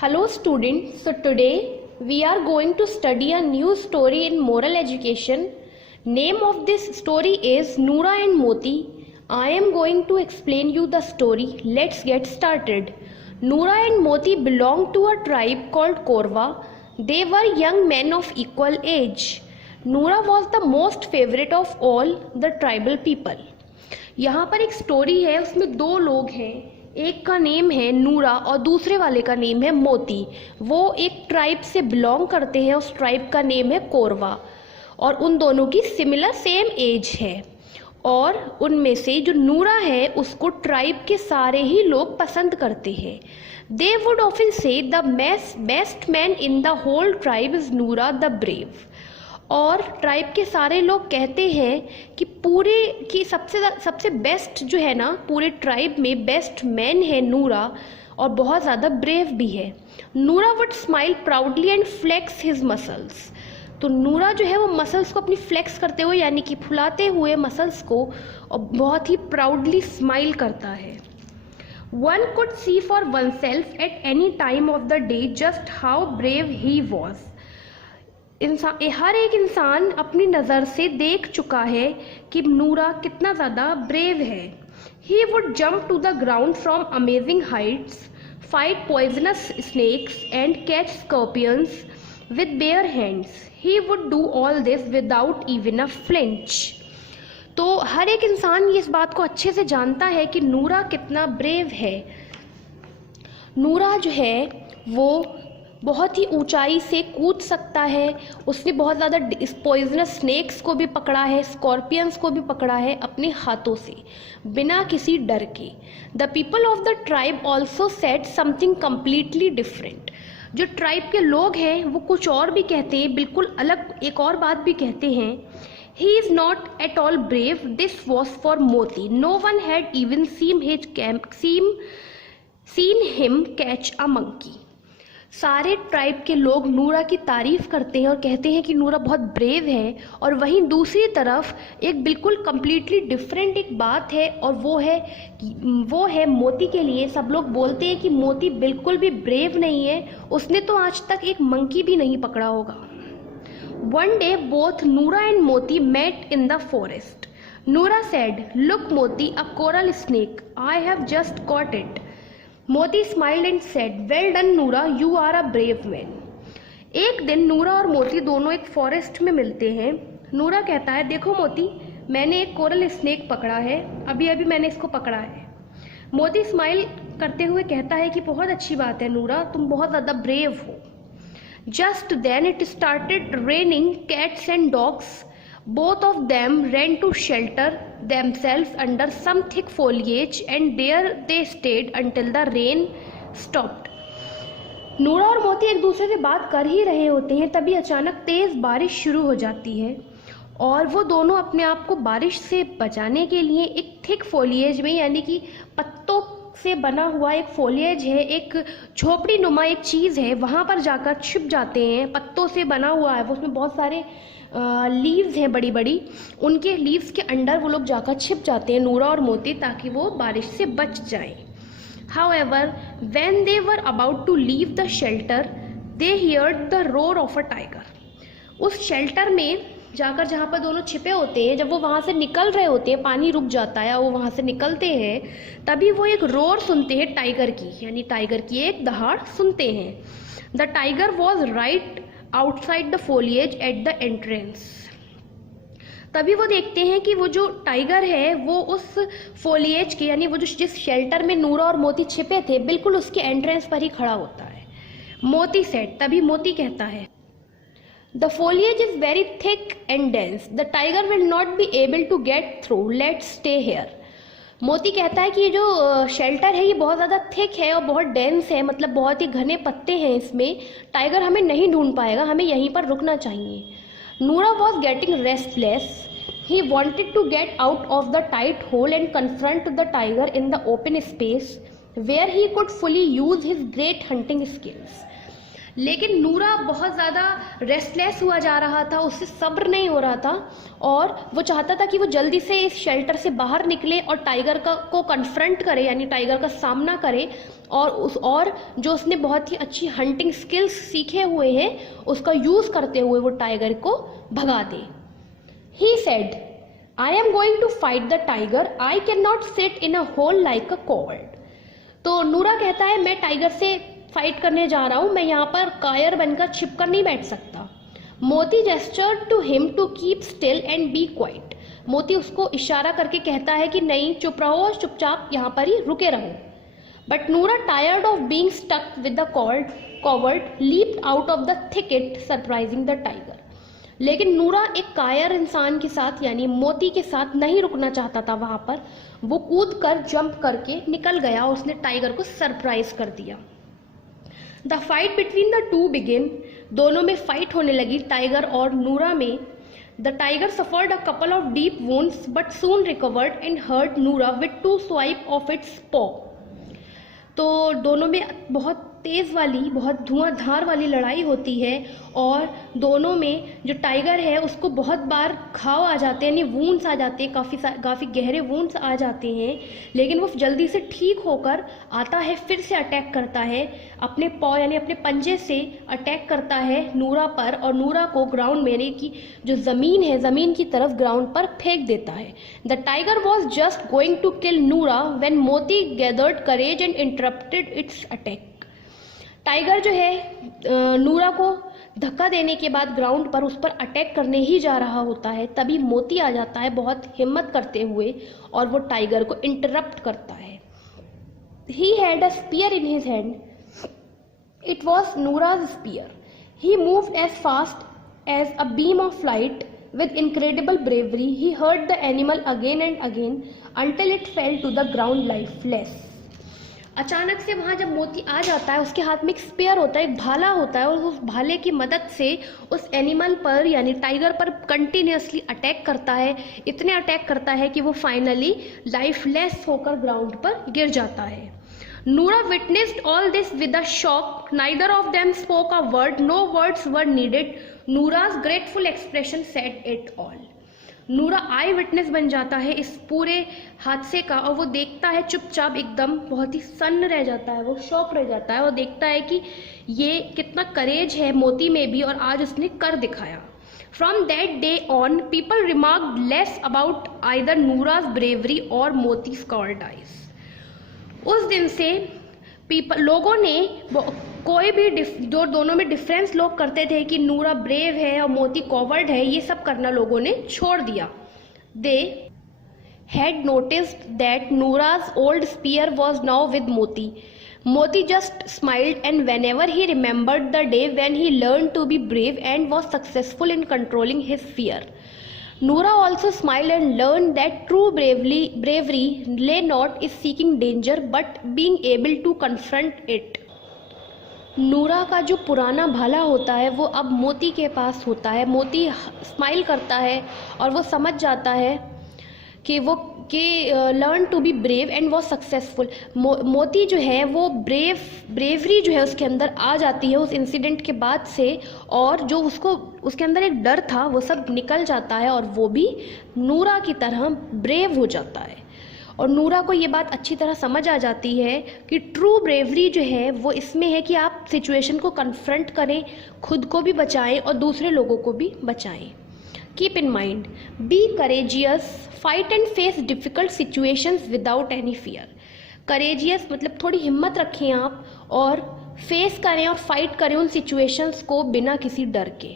Hello students, so today we are going to study a new story in moral education. Name of this story is Noora and Moti. I am going to explain you the story. Let's get started. Noora and Moti belonged to a tribe called Korwa. They were young men of equal age. Noora was the most favorite of all the tribal people. यहाँ पर एक story है, उसमें दो लोग हैं, एक का नेम है नूरा और दूसरे वाले का नेम है मोती। वो एक ट्राइब से बिलोंग करते हैं, उस ट्राइब का नेम है कोरवा और उन दोनों की सिमिलर सेम एज है। और उनमें से जो नूरा है उसको ट्राइब के सारे ही लोग पसंद करते हैं। They would often say the best man in the whole tribe is Noora the brave. और ट्राइब के सारे लोग कहते हैं कि पूरे की सबसे बेस्ट जो है ना, पूरे ट्राइब में बेस्ट मैन है नूरा और बहुत ज़्यादा ब्रेव भी है। Noora would smile proudly and flex his muscles. तो नूरा जो है वो मसल्स को अपनी फ्लेक्स करते हुए यानी कि फुलाते हुए मसल्स को और बहुत ही प्राउडली स्माइल करता है। One could see for oneself at any time of the day just how brave he was. हर एक इंसान अपनी नज़र से देख चुका है कि नूरा कितना ज़्यादा ब्रेव है। He would jump to the ground from amazing heights, fight poisonous snakes and catch scorpions with bare hands. He would do all this without even a flinch. तो हर एक इंसान इस बात को अच्छे से जानता है कि नूरा कितना ब्रेव है। नूरा जो है वो बहुत ही ऊंचाई से कूद सकता है। उसने बहुत ज़्यादा पॉइजनस स्नेक्स को भी पकड़ा है, स्कॉर्पियंस को भी पकड़ा है अपने हाथों से बिना किसी डर के। The people of the tribe also said something completely different. जो ट्राइब के लोग हैं वो कुछ और भी कहते हैं, बिल्कुल अलग एक और बात भी कहते हैं। He is not at all brave, this was for Moti. No one had even seen him catch a monkey. सारे ट्राइब के लोग नूरा की तारीफ़ करते हैं और कहते हैं कि नूरा बहुत ब्रेव है। और वहीं दूसरी तरफ एक बिल्कुल कम्प्लीटली डिफरेंट एक बात है और वो है मोती के लिए। सब लोग बोलते हैं कि मोती बिल्कुल भी ब्रेव नहीं है, उसने तो आज तक एक मंकी भी नहीं पकड़ा होगा। One day both Noora and Moti met in the forest. Noora said, look Moti, a coral snake, I have just caught it. Moti smiled and said, well done Noora, you are a brave man. एक दिन नूरा और मोती दोनों एक फॉरेस्ट में मिलते हैं। नूरा कहता है, देखो मोती, मैंने एक कोरल स्नेक पकड़ा है, अभी अभी मैंने इसको पकड़ा है। मोती स्माइल करते हुए कहता है कि बहुत अच्छी बात है नूरा, तुम बहुत ज़्यादा ब्रेव हो। Just then it started raining cats and dogs. Both of them ran to shelter themselves under some thick foliage and there they stayed until the rain stopped. नूरा और मोती एक दूसरे से बात कर ही रहे होते हैं, तभी अचानक तेज़ बारिश शुरू हो जाती है और वो दोनों अपने आप को बारिश से बचाने के लिए एक थिक फोलिएज में यानी कि पत्तों से बना हुआ एक फोलिएज है, एक झोपड़ी नुमा एक चीज़ है, वहाँ पर जाकर छिप जाते हैं। पत्तों से बना हुआ है वो, उसमें बहुत सारे लीव्स हैं बड़ी बड़ी, उनके लीव्स के अंडर वो लोग जाकर छिप जाते हैं नूरा और मोती, ताकि वो बारिश से बच जाएं। However, when they were about to leave the shelter, they heard the roar of a tiger. उस शेल्टर में जाकर जहाँ पर दोनों छिपे होते हैं, जब वो वहाँ से निकल रहे होते हैं, पानी रुक जाता है, वो वहाँ से निकलते हैं, तभी वो एक रोर सुनते हैं टाइगर की, यानी टाइगर की एक दहाड़ सुनते हैं। The tiger was right outside the foliage at the entrance. तभी वो देखते हैं कि वो जो टाइगर है वो उस फोलिएज के यानी वो जो जिस शेल्टर में नूरा और मोती छिपे थे बिल्कुल उसके एंट्रेंस पर ही खड़ा होता है। मोती सेड, तभी मोती कहता है, the foliage is very thick and dense, the tiger will not be able to get through, let's stay here. Moti कहता है कि ये जो शेल्टर है ये बहुत ज़्यादा थिक है और बहुत डेंस है, मतलब बहुत ही घने पत्ते हैं इसमें, टाइगर हमें नहीं ढूंढ पाएगा, हमें यहीं पर रुकना चाहिए। Noora was getting restless, he wanted to get out of the tight hole and confront the tiger in the open space where he could fully use his great hunting skills. लेकिन नूरा बहुत ज़्यादा रेस्टलेस हुआ जा रहा था, उससे सब्र नहीं हो रहा था और वो चाहता था कि वो जल्दी से इस शेल्टर से बाहर निकले और टाइगर को कन्फ्रंट करे यानी टाइगर का सामना करे और जो उसने बहुत ही अच्छी हंटिंग स्किल्स सीखे हुए हैं उसका यूज़ करते हुए वो टाइगर को भगा दे। He said, I am going to fight the tiger. I cannot sit in a hole like a coward. तो नूरा कहता है मैं टाइगर से फाइट करने जा रहा हूँ, मैं यहाँ पर कायर बनकर छिपकर नहीं बैठ सकता। Moti gestured to him to keep still and be quiet. Moti उसको इशारा करके कहता है कि नहीं, चुप रहो और चुपचाप यहाँ पर ही रुके रहो। But Noora, tired of being stuck with the coward, leaped out of the thicket surprising the tiger. लेकिन नूरा एक कायर इंसान के साथ यानी मोती के साथ नहीं रुकना चाहता था वहां पर। वो कूद कर जंप करके निकल गया और उसने टाइगर को सरप्राइज कर दिया। The fight between the two begin. दोनों में फाइट होने लगी, टाइगर और नूरा में। The tiger suffered a couple of deep wounds but soon recovered and hurt Noora with 2 swipe of its paw. तो दोनों में बहुत तेज़ वाली, बहुत धुआंधार वाली लड़ाई होती है और दोनों में जो टाइगर है उसको बहुत बार घाव आ जाते हैं, यानी वूंड्स आ जाते हैं, काफ़ी गहरे वूंड्स आ जाते हैं। लेकिन वो जल्दी से ठीक होकर आता है, फिर से अटैक करता है, अपने पॉ यानी अपने पंजे से अटैक करता है नूरा पर और नूरा को ग्राउंड में यानी कि जो ज़मीन है, ज़मीन की तरफ ग्राउंड पर फेंक देता है। The tiger was just going to kill Noora when Moti gathered courage and interrupted its attack. Tiger जो है नूरा को धक्का देने के बाद ग्राउंड पर उस पर अटैक करने ही जा रहा होता है, तभी मोती आ जाता है बहुत हिम्मत करते हुए और वो टाइगर को इंटरप्ट करता है। He had a spear in his hand, it was Noora's spear. He moved as fast as a beam of light with incredible bravery. He hurt the animal again and again until it fell to the ground lifeless. अचानक से वहाँ जब मोती आ जाता है, उसके हाथ में एक स्पेयर होता है, एक भाला होता है और उस भाले की मदद से उस एनिमल पर यानी टाइगर पर कंटिन्यूसली अटैक करता है। इतने अटैक करता है कि वो फाइनली लाइफलेस होकर ग्राउंड पर गिर जाता है। Noora witnessed all this with a shock. Neither of them spoke a word. No words were needed. Noora's grateful expression said it all. नूरा आई विटनेस बन जाता है इस पूरे हादसे का और वो देखता है चुपचाप, एकदम बहुत ही सन्न रह जाता है, वो शॉक रह जाता है और देखता है कि ये कितना करेज है मोती में भी और आज उसने कर दिखाया। From that day on, people remarked less about either Noora's bravery or Moti's cowardice. उस दिन से लोगों ने कोई भी जो दोनों में डिफरेंस लोग करते थे कि नूरा ब्रेव है और मोती कॉवर्ड है, ये सब करना लोगों ने छोड़ दिया। They had noticed that Noora's old spear was now with Moti. Moti just smiled and whenever he remembered the day when he learn to be brave and was successful in controlling his fear. Noora also smiled and learned that true bravery lay not in seeking danger but being able to confront it. नूरा का जो पुराना भाला होता है वो अब मोती के पास होता है। मोती स्माइल करता है और वो समझ जाता है कि learn to be brave and वो सक्सेसफुल। मोती जो है वो ब्रेवरी जो है उसके अंदर आ जाती है उस इंसिडेंट के बाद से, और जो उसके अंदर एक डर था वो सब निकल जाता है और वो भी नूरा की तरह ब्रेव हो जाता है। और नूरा को ये बात अच्छी तरह समझ आ जाती है कि ट्रू ब्रेवरी जो है वो इसमें है कि आप सिचुएशन को कन्फ्रंट करें, खुद को भी बचाएं और दूसरे लोगों को भी बचाएं। Keep in mind, be courageous, fight and face difficult situations without any fear. Courageous मतलब थोड़ी हिम्मत रखें आप और फेस करें और फाइट करें उन सिचुएशंस को बिना किसी डर के।